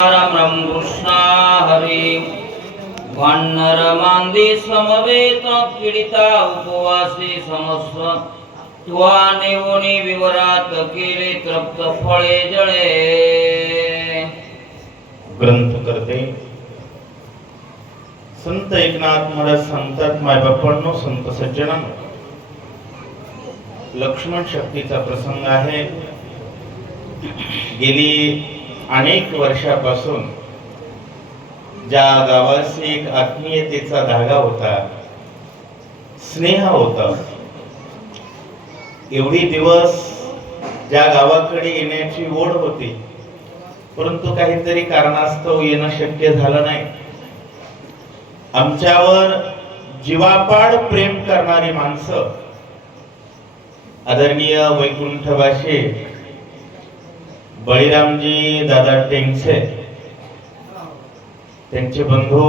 राम राम कृष्णा हरी वानर मांदी समवेत पीडिता उपवासी समस्व त्वा नेवोनी विवरात केले तृप्त फळे जळे. ग्रंथ करते संत एकनाथ महाराज सांगतात, मायबापांनो, संत सज्जनांनो, लक्ष्मण शक्तीचा प्रसंग आहे. गेली अनेक वर्षापासून ज्या गावाशी एक आत्मीयतेचा धागा होता, स्नेह होता, एवढी दिवस ज्या गावाकडे येण्याची ओढ होती, परंतु काहीतरी कारणास्तव येणं शक्य झालं नाही. आमच्यावर जीवापाड प्रेम करणारी माणसं, आदरणीय वैकुंठवासी बळीरामजी दादा टेंगसे, त्यांचे बंधू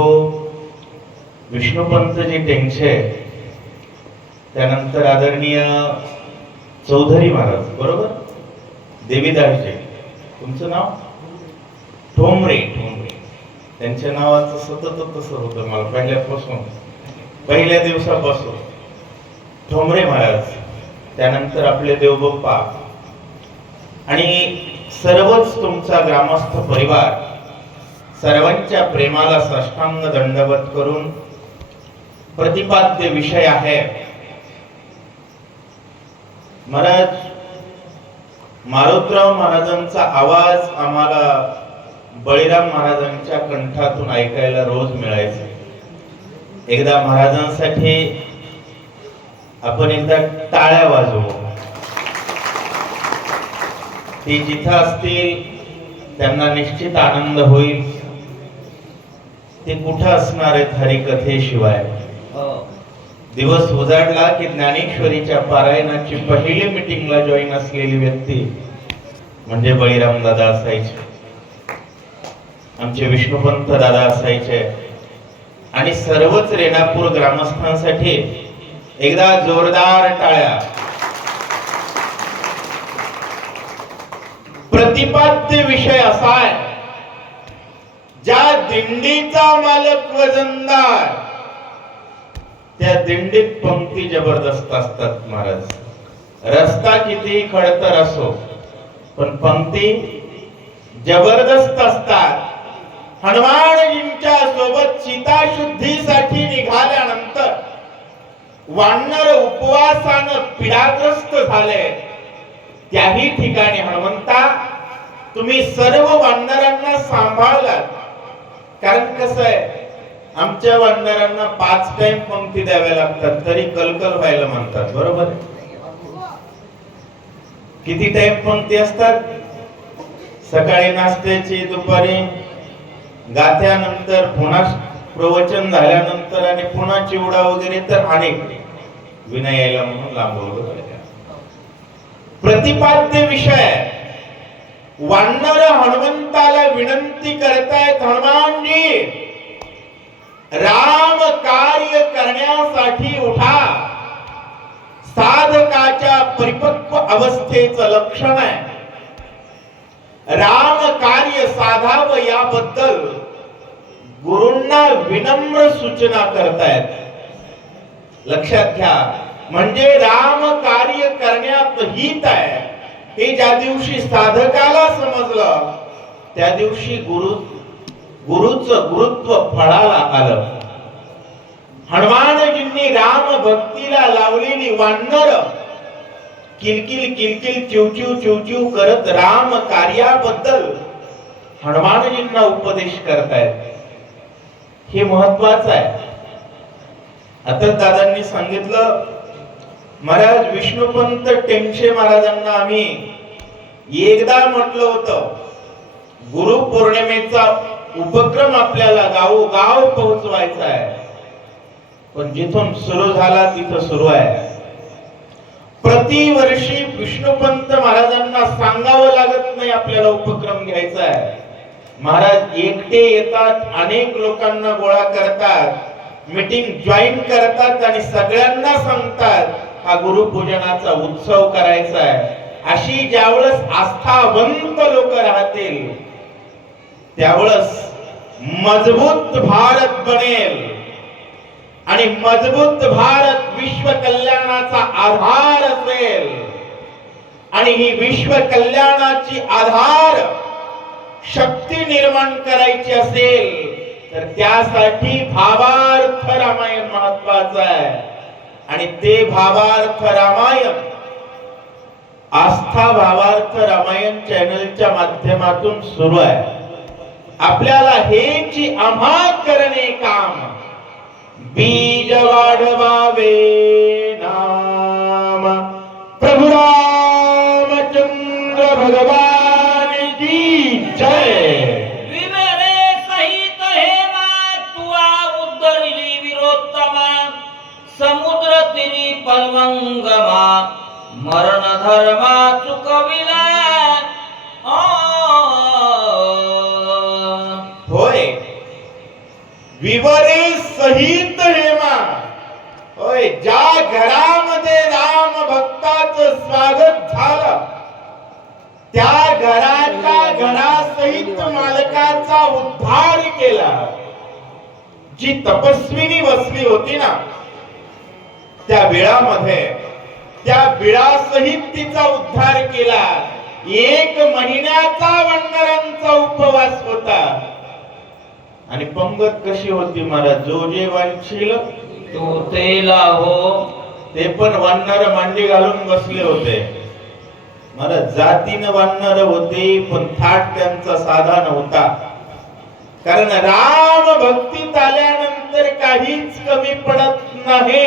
विष्णुपंतजी टेंगसे, त्यानंतर आदरणीय चौधरी महाराज, बरोबर, देवीदासजी, तुमचं नाव ठोंबरे, त्यांच्या नावाचं सतत तसं होतं मला पहिल्या दिवसापासून. ठोंबरे महाराज, त्यानंतर आपले देवबाप्पा आणि सर्वच तुमचा ग्रामस्थ परिवार, सर्वांच्या प्रेमाला साष्टांग दंडवत करून प्रतिपाद्य विषय आहे. महाराज मारुतराव महाराजांचा आवाज आम्हाला बळीराम महाराजांच्या कंठातून ऐकायला रोज मिळायचा. एकदा महाराजांसाठी आपण एकदा टाळ्या वाजवू. ते जिथं असतील त्यांना निश्चित आनंद होईल. ते कुठं असणार आहेत हरिकथेशिवाय. दिवस उजाडला की ज्ञानेश्वरीच्या पारायणाची पहिली मीटिंगला जॉईन असलेली व्यक्ती म्हणजे बळीराम दादा असायचे, आमचे विष्णुपंत दादा असायचे. आणि सर्वच रेणापूर ग्रामस्थांसाठी एकदा जोरदार टाळ्या. प्रतिपाद्य विषय असा आहे, ज्या दिंडीचा मालक वजनदार, त्या दिंडीत पंक्ती जबरदस्त असतात महाराज. रस्ता किती खडतर असो, पण पंक्ती जबरदस्त असतात. हनुमानजींच्या सोबत सीताशुद्धीसाठी निघाल्यानंतर वानर उपवासानं पीडाग्रस्त झाले. त्याही ठिकाणी हनुमंता, तुम्ही सर्व वानरांना सांभाळलात. कारण कसं आहे, आमच्या वानरांना 5 टाइम पंक्ती द्याव्या लागतात, तरी कलकल व्हायला म्हणतात, बरोबर. किती टाइम पंक्ती असतात? सकाळी नाश्त्याची, दुपारी गाथ्यानंतर, पुन्हा प्रवचन झाल्यानंतर आणि पुन्हा चिवडा वगैरे, तर अनेक विनय यायला म्हणून लांबवलं. प्रतिपाद्य विषय. वानर हनुमंताला विनंती करतायत, हनुमानजी, राम कार्य करण्यासाठी उठा. साधकाच्या परिपक्व अवस्थेचं लक्षण आहे. राम कार्य साधावं याबद्दल गुरूंना विनम्र सूचना करतायत. लक्षात घ्या, म्हणजे राम कार्य करण्यात हित आहे हे ज्या दिवशी साधकाला समजलं, त्या दिवशी गुरुचं गुरुत्व फळाला आलं. हनुमानजींनी राम भक्तीला लावलेली वानर किलकिल किलकिल चिवचिव चिवचिव करत राम कार्याबद्दल हनुमानजींना उपदेश करतायत. हे महत्वाचं आहे. आता दादांनी सांगितलं, महाराज विष्णुपंत टेंगसे महाराजांना आम्ही एकदा म्हटलं होतं, गुरुपौर्णिमेचा उपक्रम आपल्याला गावोगाव पोहोचवायचा आहे. पण जिथून सुरू झाला तिथं सुरू आहे. प्रतिवर्षी विष्णुपंत महाराजांना सांगावं लागत नाही आपल्याला उपक्रम घ्यायचा आहे. महाराज एकटे येतात, अनेक लोकांना गोळा करतात, मीटिंग जॉईन करतात आणि सगळ्यांना सांगतात, हा गुरुपूजनाचा उत्सव करायचा आहे. अशी ज्यावेळेस आस्थावंत लोक राहतील, त्यावेळेस मजबूत भारत बनेल आणि मजबूत भारत विश्व कल्याणाचा आधार असेल आणि ही विश्व कल्याणाची आधार शक्ती निर्माण करायची असेल तर त्यासाठी भावार्थ रामायण महत्वाचं आहे आणि ते भावार्थ रामायण आस्था भावार्थ रामायण चॅनलच्या माध्यमातून सुरू आहे. आपल्याला हे जी आम्हा करणे काम बीज वाढवावे नाम प्रभु रामचंद्र भगवान की जय. विवेरे सहित हेमा तुआ उद्धरिली विरोत्तमा समुद्र तिरी पल्वंगमा मरण धर्मा चुकविला. होय विवरे सहित हेमा. होय ज्या घरामध्ये राम भक्ताचं स्वागत झालं त्या घरासहित मालकाचा उद्धार केला. जी तपस्विनी बसली होती ना त्या बिळासहित तिचा उद्धार केला. 1 महिन्याचा वंडरांचा उपवास होता आणि पंगत कशी होती महाराज. जो जे वांछील तो ते लाहो. ते पण वानर मांडी घालून बसले होते महाराज. जातीनं वानर होते पण थाट त्यांचा साधा नव्हता. कारण राम भक्तीत आल्यानंतर काहीच कमी पडत नाही.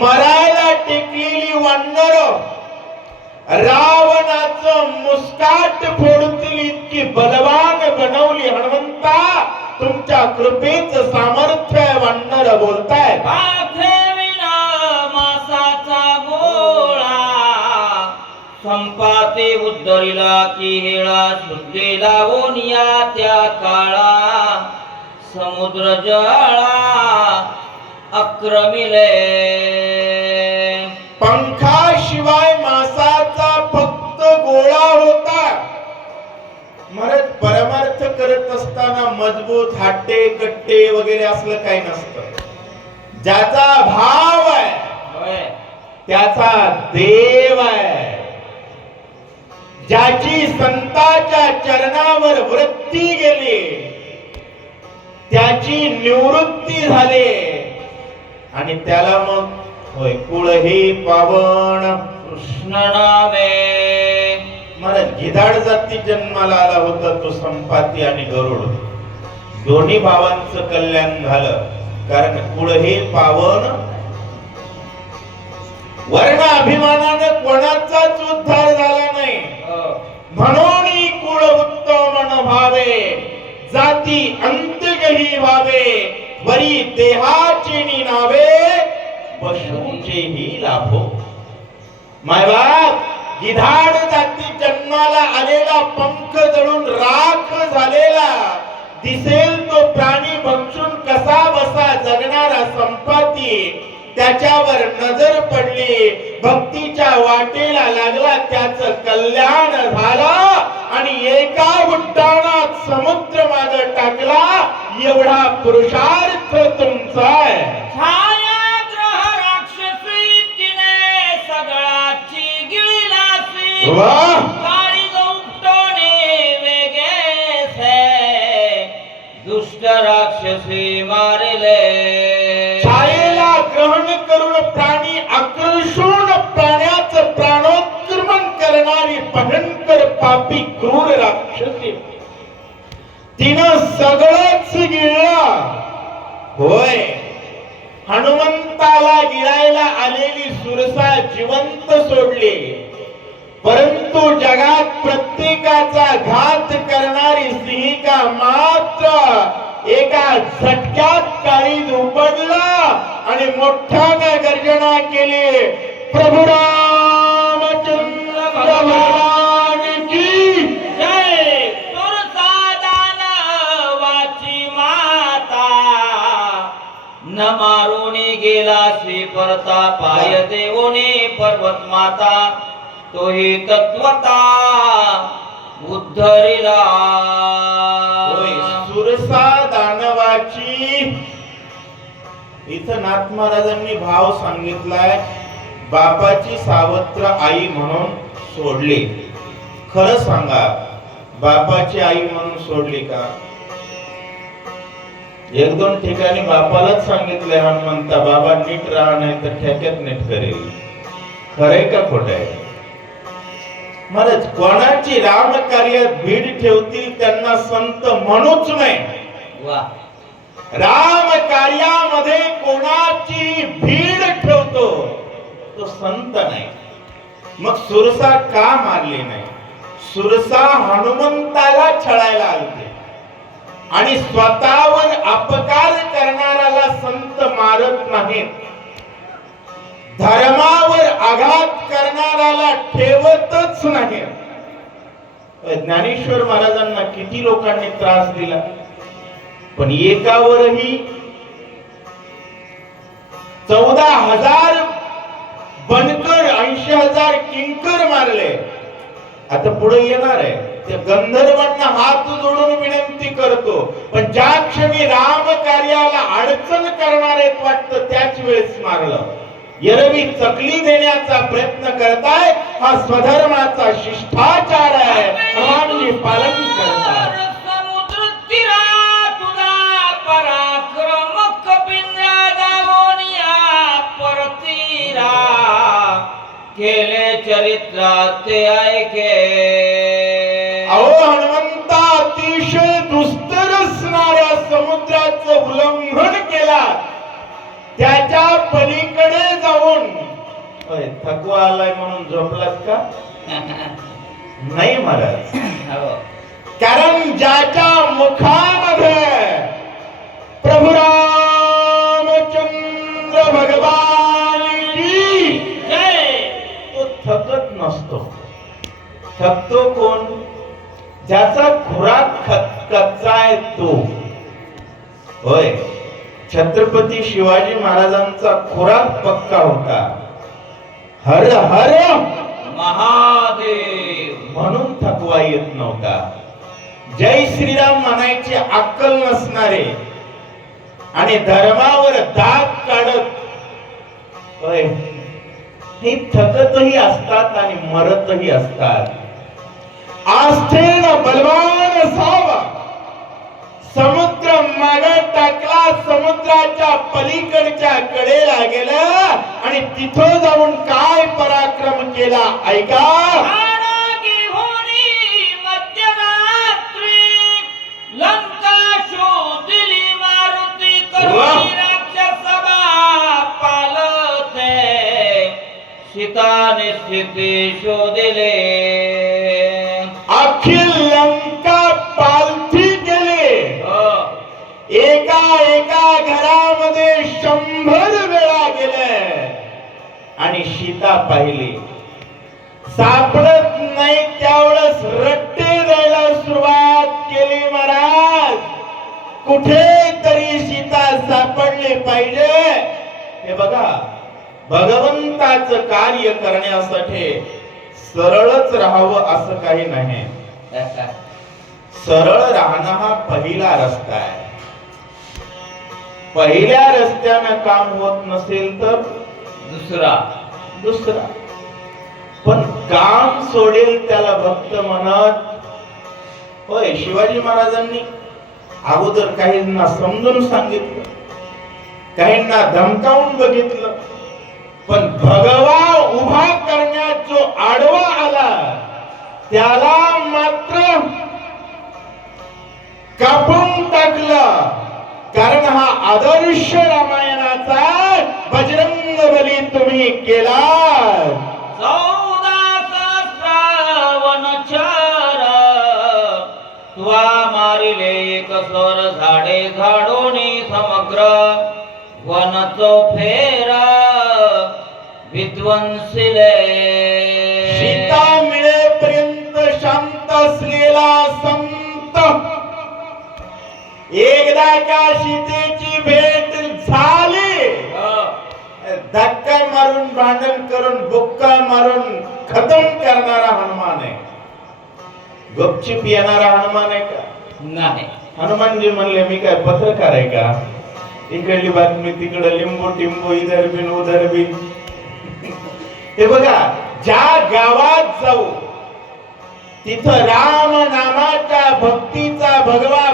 मरायला टेकलेली वानर रावणाचं मुस्काट फोडतील इतकी बलवान बनवली. हनुमंता तुमच्या कृपेचं सामर्थ्य वानर बोलताय. मासाचा गोळा संपाते उद्धरिला की हेळा शुद्धे लावून या त्या काळा समुद्र जळा अक्रमिले. पंखाशिवाय मासाचा फक्त गोळा होता. महाराज परमार्थ करत असताना मजबूत हाटे कट्टे वगैरे असलं काही नसतं. ज्याचा भाव आहे त्याचा देव आहे. ज्याची संतांच्या चरणावर वृत्ती गेली त्याची निवृत्ती झाली आणि त्याला मग होय कुळ हे पावन कृष्ण नामे. महाराज गिधाड जाती जन्माला आला होता तो संपाती आणि गरुड दोन्ही भावांचं कल्याण झालं. कारण कुळ हे पावन. वर्ण अभिमानाने कोणाचाच उद्धार झाला नाही म्हणून कुळ उत्तम भावे जाती अंतगही भावे वरी देहाची नावे पशुचेही लाभो. मायबाप गिधाड जाती जन्माला आलेला पंख जळून राख झालेला दिसेल तो प्राणी भक्षून कसा बसा जगणारा संपाती. त्याच्यावर नजर पडली भक्तीच्या वाटेला लागला त्याचं कल्याण झालं आणि एका उड्डाणात समुद्र मागे टाकला. एवढा पुरुषार्थ तुमचा आहे. छायाग्रह राक्षसी तिने सगळाची गिळिलासी काळी गौपटोने वेगेसे दुष्ट राक्षसी मारले. छायेला ग्रहण करून प्राणी आकर्षून प्राण्याचं प्राणोत्क्रमण करणारी भयंकर पापी क्रूर राक्षसी तिनं सगळंच गिळलं. होय हनुमंताला गिळायला आलेली सुरसा जिवंत सोडली परंतु जगात प्रत्येकाचा घात करणारी सिंहिका मात्र एका झटक्यात काळीज उपडला आणि मोठ्याने गर्जना केली. प्रभु रामचंद्र भगवान की जय. सुरसादान वाची माता न मारुनी गेला श्री परता पाय देवोने पर्वत माता तोही तत्वता उद्धरिला. इथं नाथ महाराजांनी भाव सांगितलाय, बापाची सावत्र आई म्हणून सोडली. खरं सांगा, बापाची आई म्हणून सोडली का? एक दोन ठिकाणी बापालाच सांगितलंय हनुमंता, बाबा नीट राहा नाही तर ठेक्यात नीट करेल. खरंय का खोट आहे? महाराज कोणाची राम कार्यात भीड ठेवतील त्यांना संत म्हणूच नाही. वा, राम कार्यामध्ये कोणाची भीड ठेवतो तो संत नाही. मग सुरसा का मारली नाही? सुरसा हनुमंताला छळायला आलते आणि स्वतःवर अपकार करणाऱ्याला संत मारत नाहीत. धर्मावर आघात करणाऱ्याला ठेवतच नाही. ज्ञानेश्वर महाराजांना किती लोकांनी त्रास दिला, पण एकावरही 14,000 बनकर 80,000 किंकर मारले. आता पुढे येणार आहे, त्या गंधर्वांना हात जोडून विनंती करतो, पण ज्या क्षणी राम कार्याला अडचण करणार आहेत वाटतं त्याच वेळेस मारलं. एरवी चकली देण्याचा प्रयत्न करताय, हा स्वधर्माचा शिष्टाचार आहे, भगवानजी पालन करतात. समुद्र तीरा तुझा पराक्रम कपिंद्रा दावोनिया परतीरा केले चरित्रात ते ऐके. अहो हनुमंता, अतिशय दुस्तर असणाऱ्या समुद्राचं उल्लंघन केला. त्याच्या पलीकडे जाऊन थकवा आलाय म्हणून झोपलात का? नाही महाराज, हो. कारण ज्याच्या मुखामध्ये प्रभू रामचंद्र भगवान की जय, तो थकत नसतो. थकतो कोण? ज्याचा खुराक कच्चा आहे तो. होय, छत्रपती शिवाजी महाराजांचा खुराक पक्का होता, हर हर महादेव, म्हणून थकवा येत नव्हता. जय श्रीराम म्हणायची अक्कल नसणारे आणि धर्मावर दात काढत होय, हे थकतही असतात आणि मरतही असतात. आस्थेनं बलवान असावा. समुद्र मागे टाकला, समुद्राच्या पलीकडच्या कडेला गेला आणि तिथं जाऊन काय पराक्रम केला ऐका. मध्यरात्री लंका शोधली मारुती करुणी राक्षसभा पालते सीताने स्थिती शोधले. अखिल लंका पालथी केली. एका एका घरामध्ये 100 वेळा गेले आणि सीता पाहिली. सापडत नाही त्यावेळेस रट्टे द्यायला सुरुवात केली. महाराज, कुठे तरी सीता सापडली पाहिजे. हे बघा, भगवंताचं कार्य करण्यासाठी सरळच राहावं असं काही नाही. सरळ राहणं हा पहिला रस्ता आहे. पहिल्या रस्त्यानं काम होत नसेल तर दुसरा. पण काम सोडेल त्याला भक्त म्हणत. होय, शिवाजी महाराजांनी अगोदर काहींना समजून सांगितलं, काहींना धमकावून बघितलं, पण भगवा उभा करण्यात जो आडवा आला त्याला मात्र कापून टाकलं. कारण हा आदर्श रामायणाचा बजरंग बली तुम्ही केला. 14 सहस्रावनचार तुवा मारिले एक स्वर झाडे झाडोनी समग्र वनचो फेरा विध्वंसिले. सीता मिळेपर्यंत शांत असलेला संत एकदा का सीतेची भेट झाली, धक्का मारून भांडण करून बुक्का मारून खतम करणारा हनुमान आहे. गपचिप येणारा हनुमान आहे का? नाही. हनुमानजी म्हणले मी काय पत्रकार आहे का? इकडली बातमी तिकडं लिंबू टिंबू इधर बिन उधर बिन. हे बघा, ज्या गावात जाऊ तिथं राम नामाच्या भक्तीचा भगवा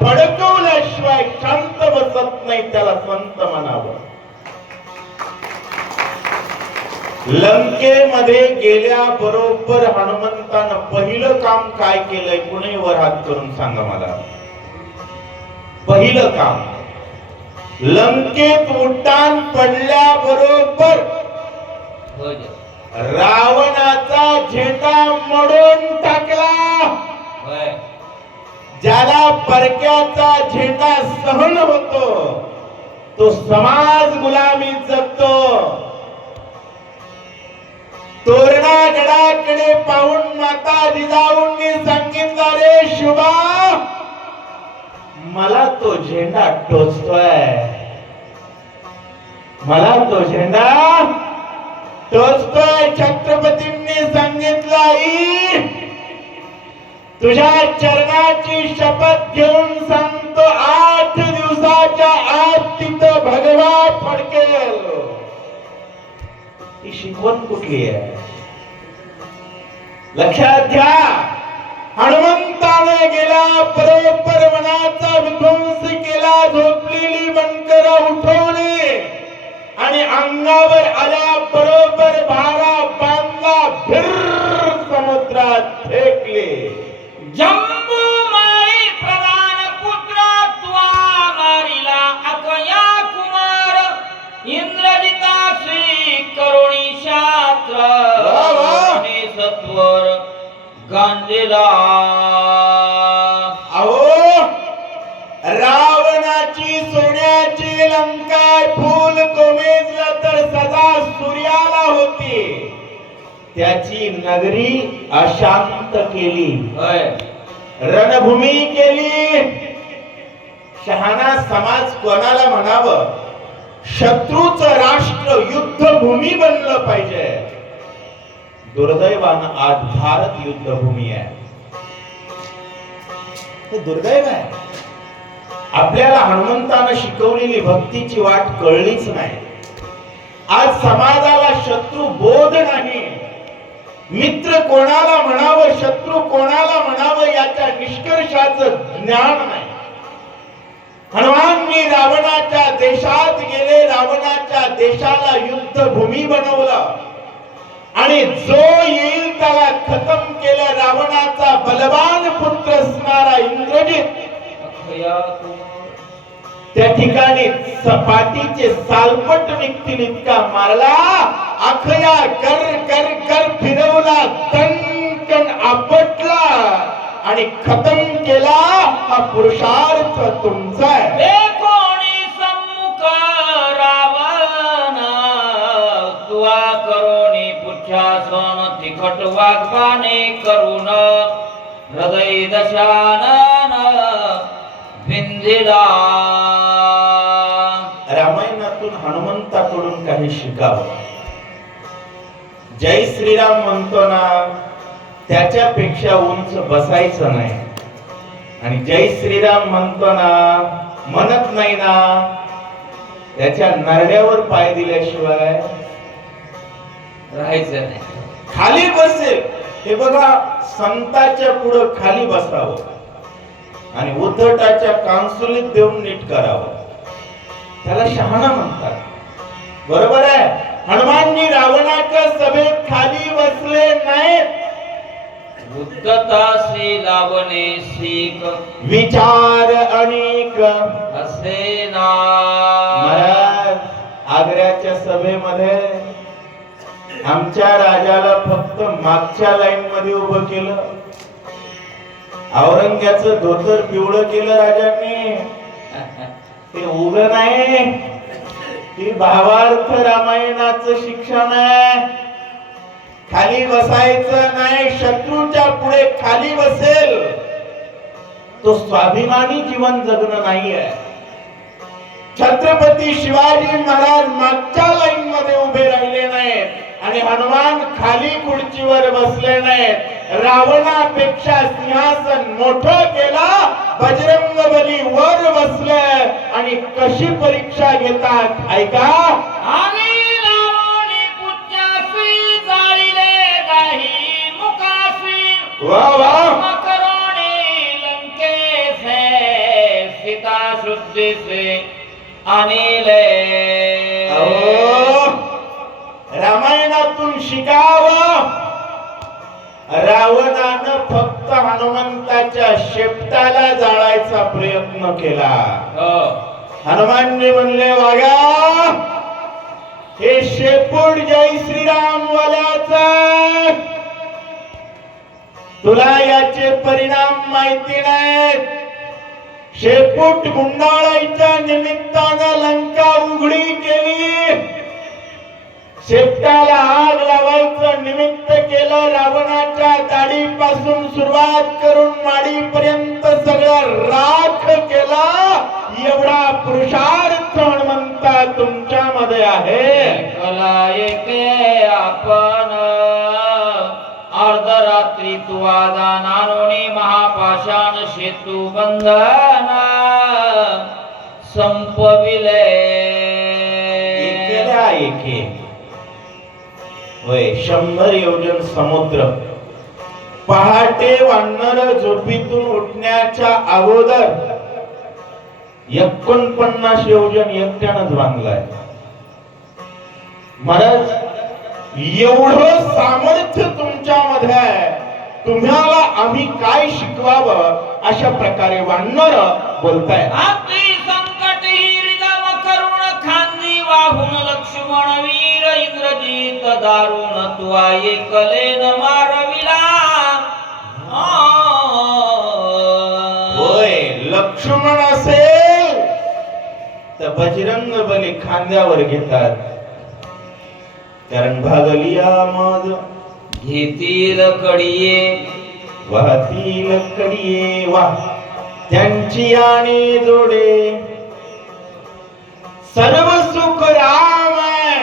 फडकवल्याशिवाय शांत बसत नाही, त्याला संत म्हणावं. लंकेमध्ये गेल्याबरोबर हनुमंतानं पहिलं काम काय केलंय? कुणी वर हात करून सांगा मला. पहिलं काम, लंकेत उड्डाण पडल्याबरोबर रावणाचा झेंडा मोडून टाकला. ज्याला परक्याचा झेंडा सहन होतो तो समाज गुलामीत जगतो. तोरणागडाकडे पाहून माता जिजाऊंनी सांगितलं, रे शुभा, मला तो झेंडा टोचतोय, मला तो झेंडा टोचतोय. छत्रपतींनी सांगितलं, आई, तुझ्या चरणाची शपथ घेऊन सांगतो, 8 दिवसाच्या आत तिथं भगवा फडकेल. ही शिकवण कुठली आहे? लक्षात घ्या. हनुमंताने गेला बरोबर वनाचा विध्वंस केला, झोपलेली बनकर उठवली आणि अंगावर आल्या बरोबर भारा बांधला, फिर समुद्रात फेकले. जम्बू माळी प्रधान पुत्र त्वा मारिला अकया कुमार, इंद्रजितासी करुणी शास्त्र सत्वर गांधीला. अहो, रावणाची सोन्याची लंका फूल कोमेजलं तर सदा सूर्याला होती. त्याची नगरी अशांत केली, रणभूमी केली. शहाणा समाज कोणाला म्हणावं? शत्रूचं राष्ट्र युद्धभूमी बनलं पाहिजे. दुर्दैवानं आज भारत युद्धभूमी आहे. हे दुर्दैव आहे. आपल्याला हनुमंतानं शिकवलेली भक्तीची वाट कळलीच नाही. आज समाजाला शत्रू बोध नाही. मित्र कोणाला म्हणावं, शत्रू कोणाला म्हणावं याच्या निष्कर्षाचं ज्ञान नाही. हनुमाननी रावणाच्या देशात गेले, रावणाच्या देशाला युद्धभूमी बनवलं आणि जो येईल त्याला खतम केलं. रावणाचा बलवान पुत्र असणारा इंद्रजित त्या ठिकाणी सपाटीचे सालपट निघतील इतका मारला. अखया कर कर कर फिरवला, कणकण आपटला आणि खतम केला. हा पुरुषार्थ तुमचा आहे. कोणी सम्मुख रावण तुवा करोनी पुच्छासन, तिखट वाग्बाने करून हृदय दशानन भिंदिला. रामायणातून हनुमंताकडून काही शिकावं. जय श्रीराम म्हणतो ना, त्याच्यापेक्षा उंच बसायचं नाही. आणि जय श्रीराम म्हणतो ना, म्हणत नाही ना, त्याच्या नरड्यावर पाय दिल्याशिवाय राहायचं नाही. खाली बसेल. हे बघा, संताच्या पुढे खाली बसावं आणि उद्धटाच्या कांसुलीत देऊन नीट करावं, त्याला शहाणा म्हणतात. बरोबर आहे. हनुमानजी रावणाच्या सभेत खाली बसले नाहीत. उद्धतासी लावणे सीक, विचार अनेक असे ना. महाराज, आग्र्याच्या सभेमध्ये आमच्या राजाला फक्त मागच्या लाईन मध्ये उभं केलं. औरंग्याचं धोतर पिवळं केलं राजांनी. ते उभं नाही, ती भावार्थ रामायणाचं शिक्षण आहे. खाली बसायचं नाही. शत्रूच्या पुढे खाली बसेल तो स्वाभिमानी जीवन जगणं नाहीये. छत्रपती शिवाजी महाराज मागच्या लाईन मध्ये उभे राहिले नाहीत आणि हनुमान खाली खुर्चीवर बसले नाहीत. रावणापेक्षा सिंहासन मोठं केला, बजरंग बली वर बसले आणि कशी परीक्षा घेतात ऐका. आणि लावणी पुच्छासी जाळीले दाही मुखासी वा वा. मकरोणी लंके से सीता शुद्धि से अनिले. अहो, रामायणातून शिकावं. रावणानं फक्त हनुमंताच्या शेपटाला जाळायचा प्रयत्न केला. हो. हनुमानजी म्हणले वागा, हे शेपूट जय श्रीराम वाल्याचा, तुला याचे परिणाम माहिती नाहीत. शेपूट गुंडाळायच्या निमित्तानं लंका उघडी केली. शेपटाला आग लावायचं निमित्त केलं. रावणाच्या दाढीपासून सुरुवात करून माडीपर्यंत सगळं राख केला. एवढा पुरुषार्थ हनुमंता तुमच्यामध्ये आहे. कला एके आपण अर्धरात्री तू आदा नानोनी महापाषाण सेतू बंधन संपविले. एकेला एके होय 100 योजन समुद्र. पहाटे वानर झोपीतून उठण्याच्या अगोदर 49 योजन एकट्यानंच बांधलाय. महाराज, एवढं सामर्थ्य तुमच्यामध्ये आहे, तुम्हाला आम्ही काय शिकवावं अशा प्रकारे वानर बोलताय. अति संकट हिरिदम करुण खांदी वाहून लक्ष्मण वीर इंद्रजीत दारुण तू ऐकलेन मारविला. होय, लक्ष्मण असेल तर बजरंग बली खांद्यावर घेतात. कारण भागलिया मद घेतील कडिये वाहतील कडिये वाह, त्यांची आणि जोडे. सर्व सुख राम आहे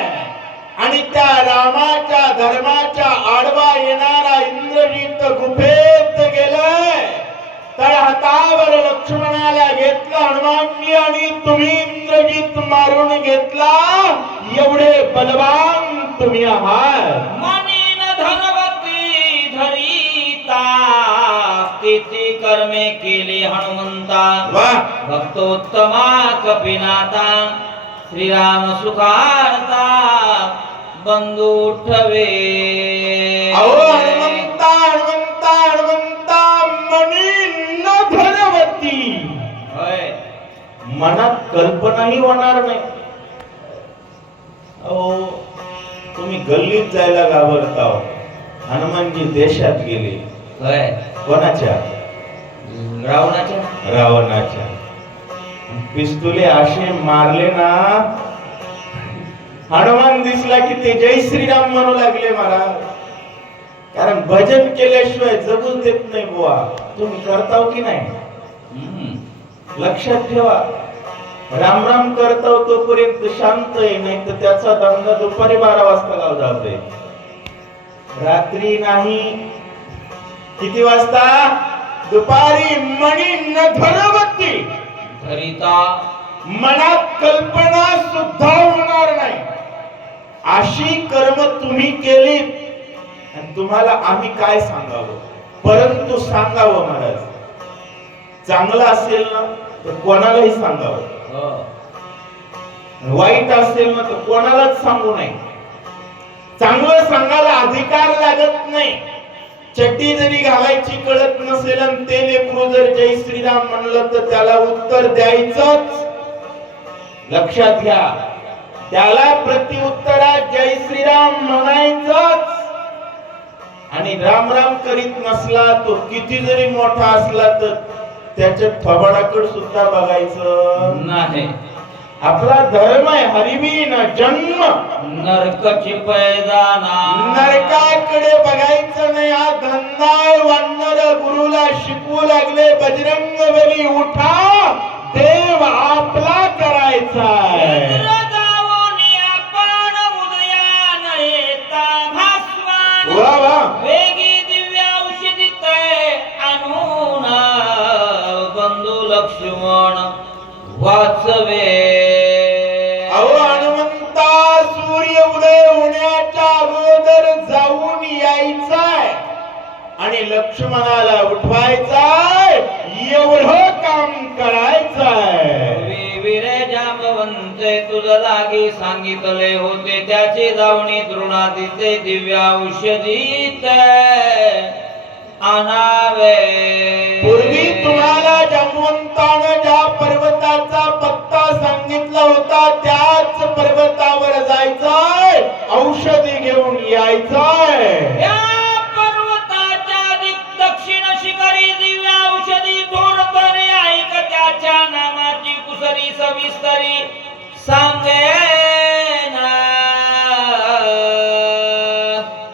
आणि त्या रामाच्या धर्माच्या आडवा येणारा इंद्रजित गुफेत गेलाय. तळहातावर लक्ष्मणाला घेतलं हनुमानजी आणि तुम्ही इंद्रजित मारून घेतला. एवढे बलवान तुम्ही आहात. मनीन धनवती धरिता किती कर्मे केली हनुमंता. वाह. भक्तोत्तमा कपिनाथा श्रीराम सुखारता बंधू उठवे. अहो हनुमंता हनुमंता हनुमंता, मनी न धनवती. होय. मनात कल्पनाही होणार नाही. अहो तुम्ही गल्लीत जायला घाबरता. हनुमानजी देशात गेले. होय. कोणाच्या? रावणाच्या. रावणाच्या. पिस्तुले असे मारले ना, हनुमान दिसला की ते जय श्रीराम म्हणू लागले महाराज. कारण भजन केल्याशिवाय जगूच देत नाही बुवा. तुम्ही करताव की नाही? लक्षात ठेवा, राम राम करताव तोपर्यंत शांत आहे, नाही तर त्याचा दंगा दुपारी 12 वाजता लाव जातोय. रात्री नाही. किती वाजता? दुपारी. मनी न धनवती धरिता मनात कल्पना सुद्धा होणार नाही अशी कर्म तुम्ही केली. आणि तुम्हाला आम्ही काय सांगावं? परंतु सांगावं महाराज, चांगलं असेल ना तर कोणालाही सांगावं. वाईट असेल ना तर कोणालाच सांगू नये. चांगलं सांगायला अधिकार लागत नाही. चड्डी जरी घालायची कळत नसेल आणि ते लेकरू जर जय श्रीराम म्हणलं तर त्याला उत्तर द्यायचंच. लक्षात घ्या, त्याला प्रत्युत्तरात जय श्रीराम म्हणायचंच. आणि राम राम करीत नसला, तो किती जरी मोठा असला तर त्याच्या थोबाडाकडे सुद्धा बघायचं नाही. आपला धर्म आहे हरिबीन जन्म. नरकची पैदाना नरकाकडे बघायचं नाही. हा धंदा वानर गुरुला शिकवू लागले, बजरंग बली उठा, देव आपला करायचा आहे. वा वा. वेगी दिव्य औषधी तय आणून बंधू लक्ष्मण वाचवे. अहो हनुमंता, सूर्य उदय होण्याच्या अगोदर जाऊन यायचाय आणि लक्ष्मणाला उठवायचाय, एवढं काम करायचंय. विरे जांबवंते तुझ लागी सांगितले होते, त्याचे जावणी द्रोणादिते दिव्य औषधीत आणावे. पूर्वी तुम्हाला जांबवंतानं ज्या पर्वताचा पत्ता सांगितला होता त्याच पर्वतावर जायचंय, औषधी घेऊन यायचंय. या पर्वताच्या दक्षिण शिखरी दिव्य औषधी थोरपणे ऐक, त्याच्या नामाची कुसरी सविस्तरी सांगेना.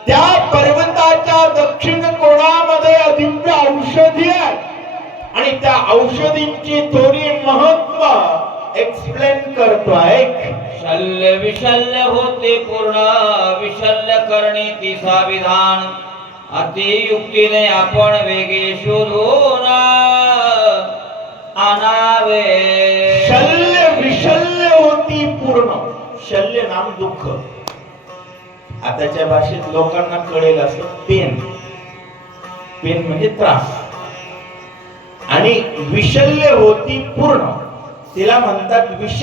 त्या पर्वताच्या दक्षिण कोणामध्ये दिव्य औषधी आहे आणि त्या औषधींची थोडी महत्व एक्सप्लेन करतो. ऐक. शल्य विशल्य होते पूर्ण, विशल्य करणे तिचा विधान. अतियुक्तीने आपण वेगे शोधून आणावे. शल्य विशल्य होती पूर्ण. शल्य नाम दुःख. आताच्या भाषेत लोकांना कळेल असं पेन. पेन म्हणजे त्रास. आणि विशल्य होती पूर्ण, तिला म्हणतात विषय.